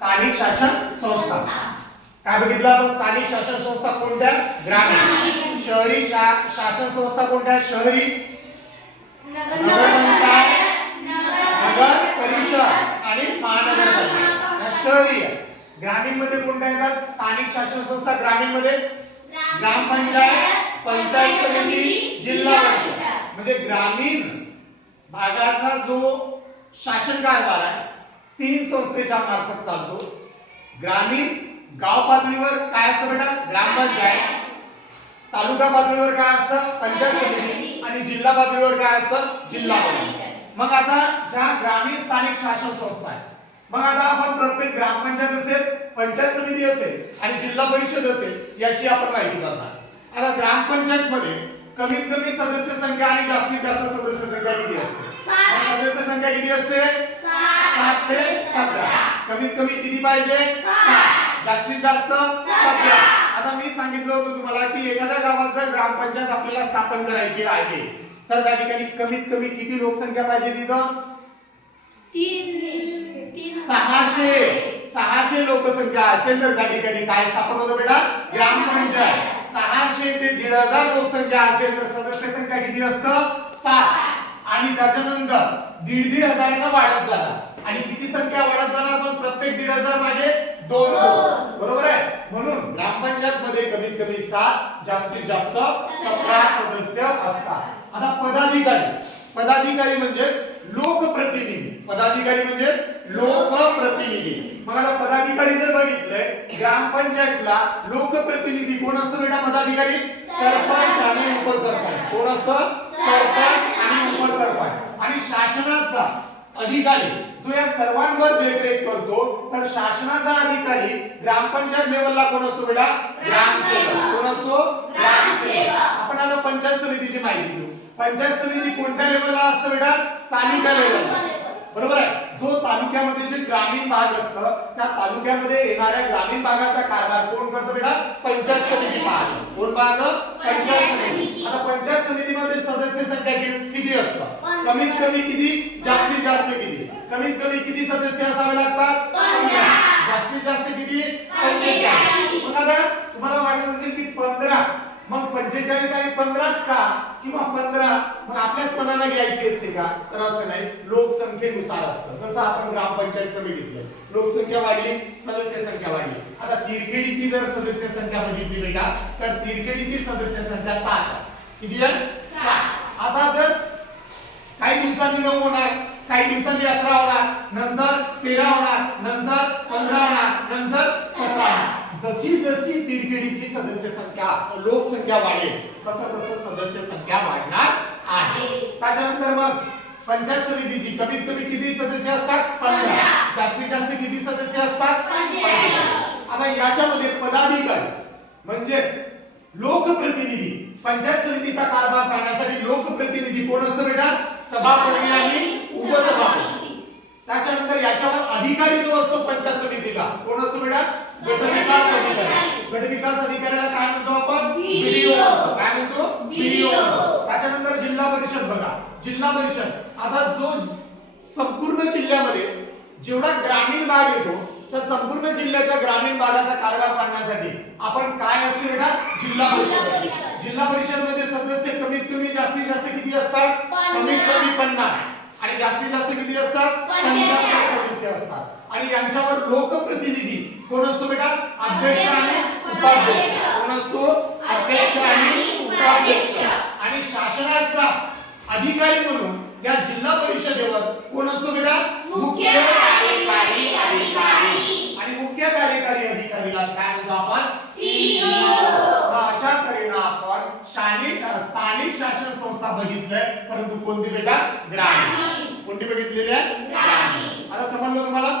स्थानिक शासन संस्था. काय बघितलं आपण? स्थानिक शासन संस्था कोणत्या? ग्रामीण. शहरी शासन संस्था कोणत्या? शहरी. नगरपंचायत, नगर परिषद आणि महानगरपालिका या शहरी आहे. ग्रामीण मध्ये कोणत्या येतात? स्थानिक शासन संस्था ग्रामीण मध्ये ग्रामपंचायत, पंचायत समिती, जिल्हा परिषद. म्हणजे ग्रामीण भागाचा जो शासन कारभार आहे तीन संस्थेच्या मार्फत चालतो. ग्रामीण गाव पातळीवर काय असतं बेटा? ग्रामपंचायत. तालुका पातळीवर काय असतं? पंचायत समिती. आणि जिल्हा पातळीवर काय असतं? जिल्हा परिषद. मग आता ज्या ग्रामीण स्थानिक शासन संस्था आहे, मग आता आपण प्रत्येक ग्रामपंचायत असेल, पंचायत समिती असेल आणि जिल्हा परिषद असेल याची आपण माहिती करणार. आता ग्रामपंचायत मध्ये कमीत कमी सदस्य संख्या आणि जास्तीत जास्त सदस्य संख्या किती असते? सदस्य संख्या किती असते? 7 ते 17. कमीत कमी किती पाहिजे? 7. जास्तीत जास्त 17. आता मी सांगितलं होतं तुम्हाला की एखाद्या गावात जर ग्रामपंचायत आपल्याला स्थापन करायची आहे तर त्या ठिकाणी कमीत कमी किती लोकसंख्या पाहिजे? तिथं 600 लोकसंख्या असेल तर त्या ठिकाणी काय स्थापन होतं बेटा? ग्रामपंचायत. 600 ते 1500 लोकसंख्या असेल तर सदस्य संख्या किती असतं? 7. आणि त्याच्यानंतर 1500 ने वाढत जाणार आणि किती संख्या वाढत जाणार? पण प्रत्येक 1500 मागे 2. बरोबर आहे. म्हणून ग्रामपंचायत मध्ये कमीत कमी 7, जास्तीत जास्त 17 सदस्य असतात. आता पदाधिकारी म्हणजे लोकप्रतिनिधी. पदाधिकारी म्हणजे लोकप्रतिनिधी. मग आता पदाधिकारी जर बघितलंय ग्रामपंचायतला लोकप्रतिनिधी कोण असतं बेटा? पदाधिकारी सरपंच आणि उपसरपंच. कोण असतं? सरपंच आणि उपसरपंच. आणि शासनाचा अधिकारी जो या सर्वांवर देखरेख करतो तर शासनाचा अधिकारी ग्रामपंचायत लेवलला कोण असतो बेटा? ग्रामसेवक. कोण असतो? ग्रामसेवक. आपण आता पंचायत समितीची माहिती घेऊ. पंचायत समिती कोणत्या लेवलला असतं बेटा? तालुका लेवलला. बरोबर आहे. जो तालुक्यामध्ये जे ग्रामीण भाग असतं त्या तालुक्यामध्ये येणाऱ्या ग्रामीण भागाचा कारभार कोण करतो बेटा? पंचायत समिती पाहते. कोण पाहतं? पंचायत समिती. आता पंचायत समितीमध्ये सदस्य संख्या किती असतं? कमीत कमी किती? जास्तीत जास्त किती? कमीत कमी किती सदस्य असावे लागतात? 15. जास्तीत जास्त किती? 45. मग आता तुम्हाला वाटत असेल की 15 मग 45 आणि 15च का किंवा 15 मग आपल्याच मनाला घ्यायची असते का? तर असं नाही. लोकसंख्येनुसार असतं. जसं आपण ग्रामपंचायतचं बघितलं, लोकसंख्या वाढली, सदस्य संख्या वाढली. आता तिरखेडीची जर सदस्य संख्या बघितली बेटा तर तिरखेडीची सदस्य संख्या 7. किती आहे? 7. आता जर काही दिवसांनी 9 होणार, काही दिवसांनी 11 होणार, नंतर 13 होणार, नंतर 15 होणार, नंतर 17 होणार. जशी जशी तिरखेडीची सदस्य संख्या लोकसंख्या वाढेल तसं सदस्य संख्या वाढणार आहे. त्याच्यानंतर मग पंचायत समितीची कमीत कमी किती सदस्य असतात? 15. जास्तीत जास्त किती सदस्य असतात? 45. आता याच्यामध्ये पदाधिकारी म्हणजेच लोकप्रतिनिधी. पंचायत समितीचा कारभार पाहण्यासाठी लोकप्रतिनिधी कोण असतं बेटा? सभापती आणि उपसभापती. त्याच्यानंतर याच्यावर अधिकारी जो असतो पंचायत समितीला कोण असतो बेटा? गटविकास अधिकारी. गटविकास अधिकाऱ्याला काय म्हणतो आपण? बीडीओ. काय म्हणतो? बीडीओ. त्याच्यानंतर जिल्हा परिषद बघा. जिल्हा परिषद आता जो संपूर्ण जिल्ह्यामध्ये जेवढा ग्रामीण भाग येतो तर संपूर्ण जिल्ह्याच्या ग्रामीण भागाचा कारभार पाहण्यासाठी आपण काय असते बेटा? जिल्हा परिषद. जिल्हा परिषद मध्ये सदस्य कमीत कमी जास्तीत जास्त किती असतात? कमीत कमी 50 आणि जास्तीत जास्त किती असतात? 75 सदस्य असतात. आणि यांच्यावर लोकप्रतिनिधी कोण असतो बेटा? अध्यक्ष आणि उपाध्यक्ष. कोण असतो? अध्यक्ष आणि उपाध्यक्ष. आणि शासनाचा अधिकारी म्हणून या जिल्हा परिषदेवर कोण असतो बेटा? मुख्य कार्यकारी अधिकारी. आणि मुख्य कार्यकारी अधिकारीला काय म्हणतो आपण? सीईओ. अशा तऱ्हेने आपण स्थानिक शासन संस्था बघितलंय, परंतु कोणती बेटा? ग्रामीण. कोणती बघितलेली आहे? ग्रामीण. आता समजलं तुम्हाला?